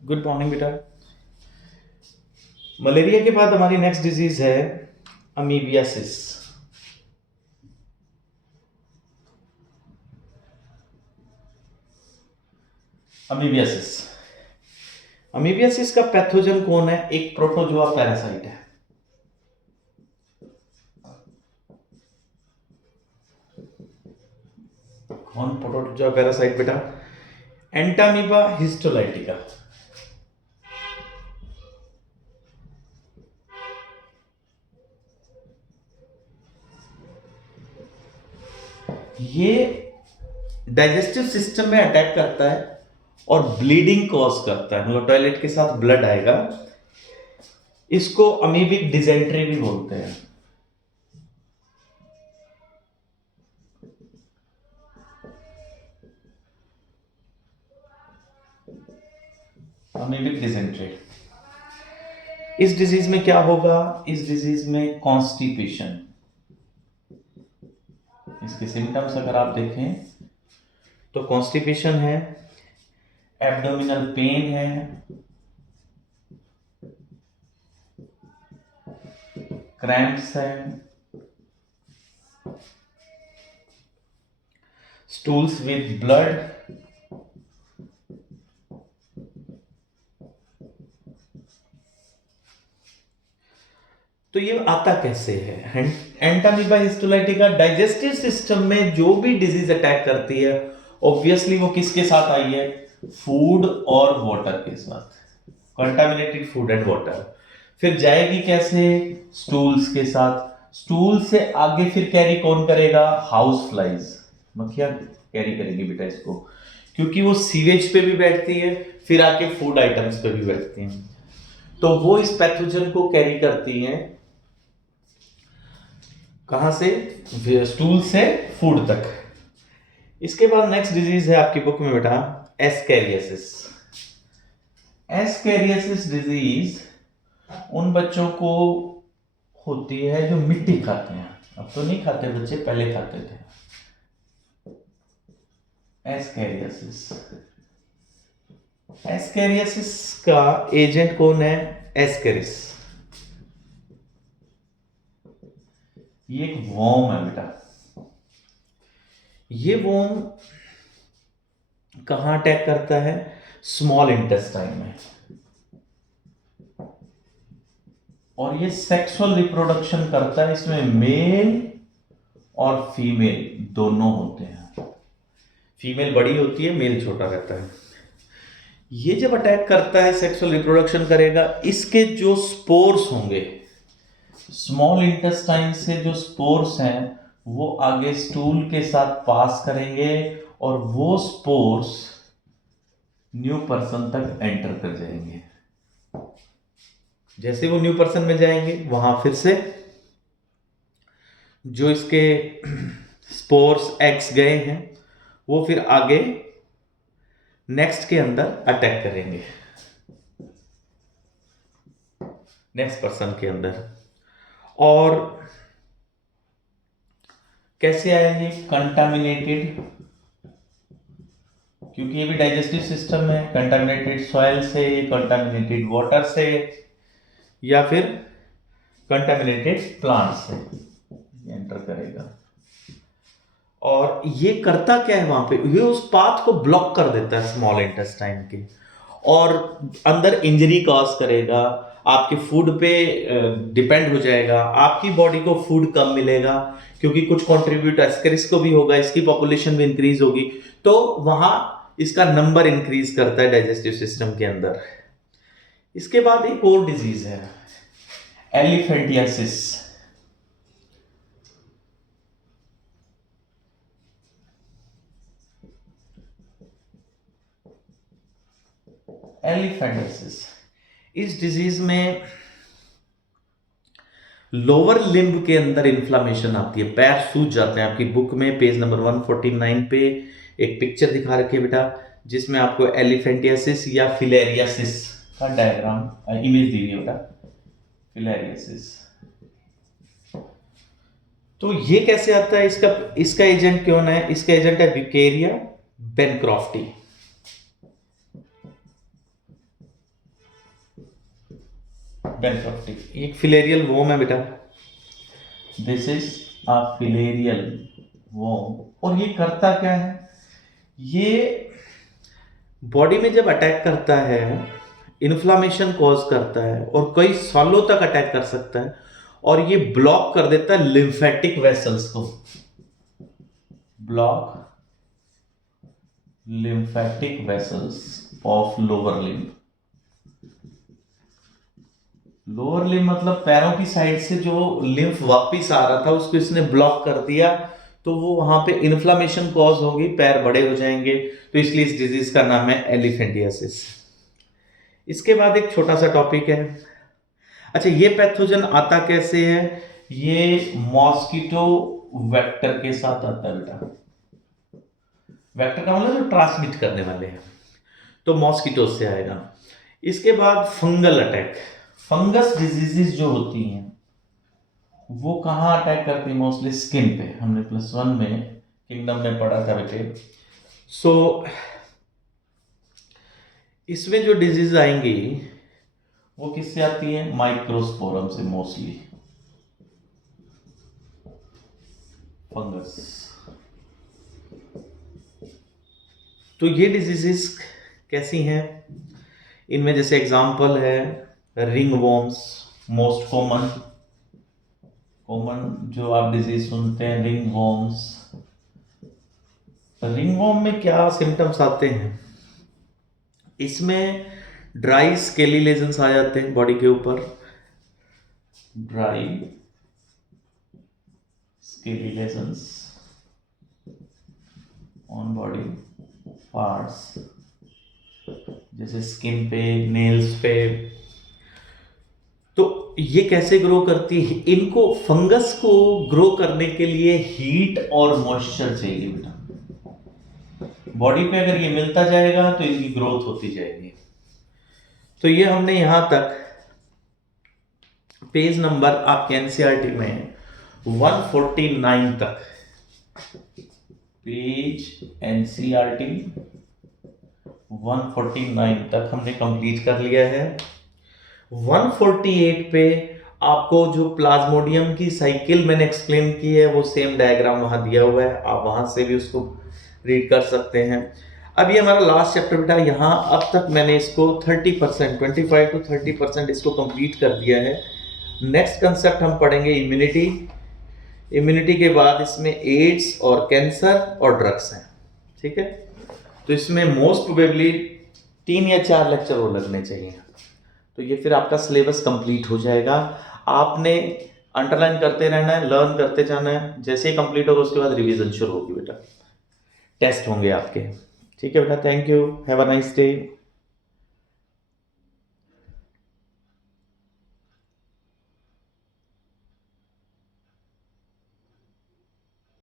Good morning बेटा। Malaria के बाद हमारी नेक्स्ट डिजीज है अमीबियासिस। अमीबियासिस अमीबियासिस का पैथोजन कौन है? एक प्रोटोजोआ पैरासाइट है। कौन प्रोटोजोआ पैरासाइट बेटा? Entamoeba histolytica. ये डाइजेस्टिव सिस्टम में अटैक करता है और ब्लीडिंग कॉज करता है, मतलब टॉयलेट के साथ ब्लड आएगा। इसको अमीबिक डिजेंट्री भी बोलते हैं। Amoebic dysentery. इस डिजीज में क्या होगा? इस डिजीज में कॉन्स्टिपेशन। इसके सिम्टम्स अगर आप देखें तो कॉन्स्टिपेशन है, एब्डोमिनल पेन है, क्रैम्प्स है, स्टूल्स विद ब्लड, तो ये आता कैसे है? एंटामीबा हिस्टोलाइटिका डाइजेस्टिव सिस्टम में जो भी डिजीज अटैक करती है, ऑब्वियसली वो किसके साथ आई है? फूड और वाटर के साथ, कंटामिनेटेड फूड एंड वाटर। फिर जाएगी कैसे? स्टूल्स के साथ। स्टूल से आगे फिर कैरी कौन करेगा? हाउस फ्लाइज, मक्खियां कैरी करेगी बेटा इसको, क्योंकि वो सीवेज पे भी बैठती है, फिर आके फूड आइटम्स पे भी बैठती हैं, तो वो इस पैथोजन को कैरी करती हैं। कहां से? स्टूल से फूड तक। इसके बाद नेक्स्ट डिजीज है आपकी बुक में बेटा एस्कैरियासिस। एस्कैरियासिस डिजीज उन बच्चों को होती है जो मिट्टी खाते हैं। अब तो नहीं खाते बच्चे, पहले खाते थे। एस्कैरियासिस। एस्कैरियासिस का एजेंट कौन है? एस्केरिस। ये एक वॉर्म है बेटा। ये वॉर्म कहां अटैक करता है? स्मॉल इंटेस्टाइन में। और ये सेक्सुअल रिप्रोडक्शन करता है। इसमें मेल और फीमेल दोनों होते हैं। फीमेल बड़ी होती है, मेल छोटा रहता है। ये जब अटैक करता है, सेक्सुअल रिप्रोडक्शन करेगा, इसके जो स्पोर्स होंगे, स्मॉल इंटेस्टाइन से जो स्पोर्स हैं वो आगे स्टूल के साथ पास करेंगे और वो स्पोर्स न्यू पर्सन तक एंटर कर जाएंगे। जैसे वो न्यू पर्सन में जाएंगे, वहां फिर से जो इसके स्पोर्स एग्स गए हैं वो फिर आगे नेक्स्ट के अंदर अटैक करेंगे, नेक्स्ट पर्सन के अंदर। और कैसे आएंगे? कंटामिनेटेड, क्योंकि ये भी डाइजेस्टिव सिस्टम है। कंटामिनेटेड सॉइल से, कंटामिनेटेड वाटर से, या फिर कंटामिनेटेड प्लांट से एंटर करेगा। और ये करता क्या है वहां पे? ये उस पाथ को ब्लॉक कर देता है स्मॉल इंटेस्टाइन के, और अंदर इंजरी कॉज करेगा, आपके फूड पे डिपेंड हो जाएगा, आपकी बॉडी को फूड कम मिलेगा, क्योंकि कुछ कंट्रीब्यूट एस्केरिस को भी होगा, इसकी पॉपुलेशन भी इंक्रीज होगी, तो वहां इसका नंबर इंक्रीज करता है डाइजेस्टिव सिस्टम के अंदर। इसके बाद एक और डिजीज है एलिफेंटियासिस। एलिफेंटियासिस, इस डिजीज में लोअर लिम्ब के अंदर इन्फ्लामेशन आती है, पैर सूज जाते हैं। आपकी बुक में पेज नंबर 149 पे एक पिक्चर दिखा रखी है बेटा, जिसमें आपको एलिफेंटियासिस या फिलेरियासिस का डायग्राम इमेज दी हुई है बेटा। फिलेरियासिस, तो ये कैसे आता है? इसका इसका एजेंट कौन है? इसका एजेंट है विकेरिया बेनक्रॉफ्टी। बैंक्रप्टी। एक फिलेरियल वोम है बेटा, दिस इज अ फिलेरियल वोम। और ये करता क्या है, ये बॉडी में जब अटैक करता है इन्फ्लामेशन कॉज करता है और कई सालों तक अटैक कर सकता है, और ये ब्लॉक कर देता है लिम्फेटिक वेसल्स को, block lymphatic vessels of lower limb. Lower limb मतलब पैरों की साइड से जो लिम्फ वापिस आ रहा था उसको इसने ब्लॉक कर दिया, तो वो वहां पे इन्फ्लामेशन कॉज होगी, पैर बड़े हो जाएंगे, तो इसलिए इस डिजीज का नाम है एलिफेंटियासिस। इसके बाद एक छोटा सा टॉपिक है, अच्छा ये पैथोजन आता कैसे है, ये मॉस्किटो वेक्टर के साथ आता है बेटा। वेक्टर का मतलब जो ट्रांसमिट करने वाले हैं, तो मॉस्किटो से आएगा। इसके बाद फंगल अटैक, फंगस डिजीजेस जो होती हैं वो कहाँ अटैक करती है, मोस्टली स्किन पे। हमने +1 में किंगडम में पढ़ा था बेटे। सो इसमें जो डिजीज आएंगी वो किससे आती है, माइक्रोस्पोरम से, मोस्टली फंगस। तो ये डिजीजेस कैसी हैं, इनमें जैसे एग्जांपल है रिंग वॉर्म्स, मोस्ट कॉमन जो आप डिजीज सुनते हैं, रिंग वॉर्म्स। रिंग वॉर्म में क्या सिम्टम्स आते हैं, इसमें ड्राई स्केली लेजन्स आ जाते हैं बॉडी के ऊपर, dry scaly lesions on body parts, जैसे स्किन पे, नेल्स पे। तो ये कैसे ग्रो करती है, इनको फंगस को ग्रो करने के लिए हीट और मॉइस्चर चाहिए बेटा। बॉडी पे अगर ये मिलता जाएगा तो इनकी ग्रोथ होती जाएगी। तो ये हमने यहां तक पेज नंबर आपके एनसीईआरटी में 149 तक, पेज एनसीईआरटी 149 तक हमने कंप्लीट कर लिया है। 148 पे आपको जो प्लाज्मोडियम की साइकिल मैंने एक्सप्लेन की है वो सेम डायग्राम वहां दिया हुआ है, आप वहां से भी उसको रीड कर सकते हैं। अब ये हमारा लास्ट चैप्टर बेटा, यहाँ अब तक मैंने इसको 30%, 25 to 30% इसको कंप्लीट कर दिया है। नेक्स्ट कंसेप्ट हम पढ़ेंगे इम्यूनिटी। इम्यूनिटी के बाद इसमें एड्स और कैंसर और ड्रग्स हैं, ठीक है। तो इसमें मोस्ट प्रोबेबली 3 या 4 लेक्चर वो लगने चाहिए, तो ये फिर आपका सिलेबस कंप्लीट हो जाएगा। आपने अंडरलाइन करते रहना है, लर्न करते जाना है, जैसे ही कंप्लीट होगा उसके बाद रिवीजन शुरू होगी बेटा, टेस्ट होंगे आपके, ठीक है बेटा। Thank you, have a nice day.